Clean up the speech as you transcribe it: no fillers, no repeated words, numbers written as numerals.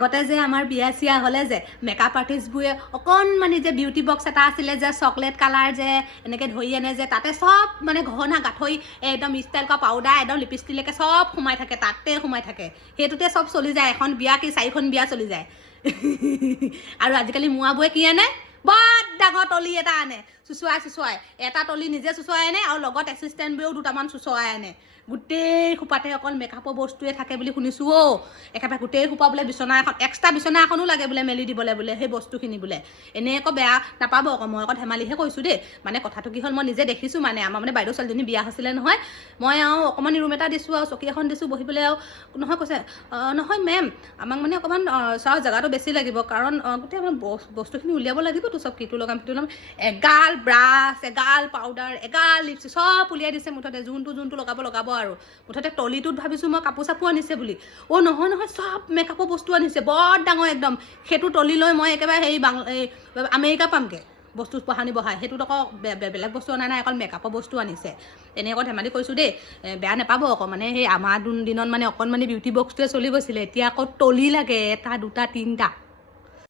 আগতে যে আমাৰ বিয়া চিয়া হ'লে যে মেকআপ আৰ্টিষ্টবোৰে অকণমানি যে বিউটি বক্স এটা আছিলে যে চকলেট কালাৰ যে এনেকৈ ধৰি আনে যে তাতে চব মানে গহনা গাঠৰি একদম ষ্টাইল কৰা পাউডাৰ একদম লিপষ্টিকলৈকে চব সোমাই থাকে, তাতে সোমাই থাকে। সেইটোতে চব চলি যায়, এখন বিয়া কি 4খন বিয়া চলি যায়। আৰু আজিকালি মোৱাবোৰে কি আনে, বৰ ডাঙৰ তলি এটা আনে, চুচুৱাই এটা তলি নিজে চুচুৱাই আনে আৰু লগত এছিষ্টেণ্টবোৰেও দুটামান চুচুৱাই আনে। গোটেই সোপাতে অকল মেকআপৰ বস্তুৱে থাকে বুলি শুনিছোঁ। একেবাৰে গোটেই সোপা বোলে বিচনা এখন এক্সট্ৰা বিচনা এখনো লাগে বোলে মেলি দিবলৈ বোলে সেই বস্তুখিনি বোলে। এনেই আকৌ বেয়া নাপাব আকৌ, মই আকৌ ধেমালিহে কৈছোঁ দেই। মানে কথাটো কি হ'ল, মই নিজে দেখিছোঁ। মানে আমাৰ মানে বাইদেউ ছোৱালীজনী বিয়া হৈছিলে নহয়, মই আৰু অকণমানি ৰুম এটা দিছোঁ আৰু চকী এখন দিছোঁ বহিবলৈ। আৰু নহয় কৈছে, নহয় মেম আমাক মানে অকণমান চাওঁ জেগাটো বেছি লাগিব, কাৰণ গোটেই বস্তুখিনি উলিয়াব লাগিবতো, চব কিটো লগাম কিটো লগাম। এগাল ব্ৰাছ, এগাল পাউডাৰ, এগাল লিপষ্টিক চব উলিয়াই দিছে মুঠতে, যোনটো লগাব আৰু মুঠতে তলিটোত ভাবিছোঁ মই কাপোৰ চাপোৰ আনিছে বুলি। নহয় চব মেকআপৰ বস্তু আনিছে বৰ ডাঙৰ একদম। সেইটো তলি লৈ মই একেবাৰে এই আমেৰিকা পামগৈ বস্তু বহাই। সেইটোত আকৌ বেলেগ বস্তু অনা নাই, অকল মেকআপৰ বস্তু আনিছে। এনেই আকৌ ধেমালি কৈছোঁ দেই, বেয়া নাপাব আকৌ। মানে সেই আমাৰ দিনত মানে অকণমানি বিউটি বক্সটোৱে চলি গৈছিলে, এতিয়া আকৌ তলি লাগে 1, 2, 3টা।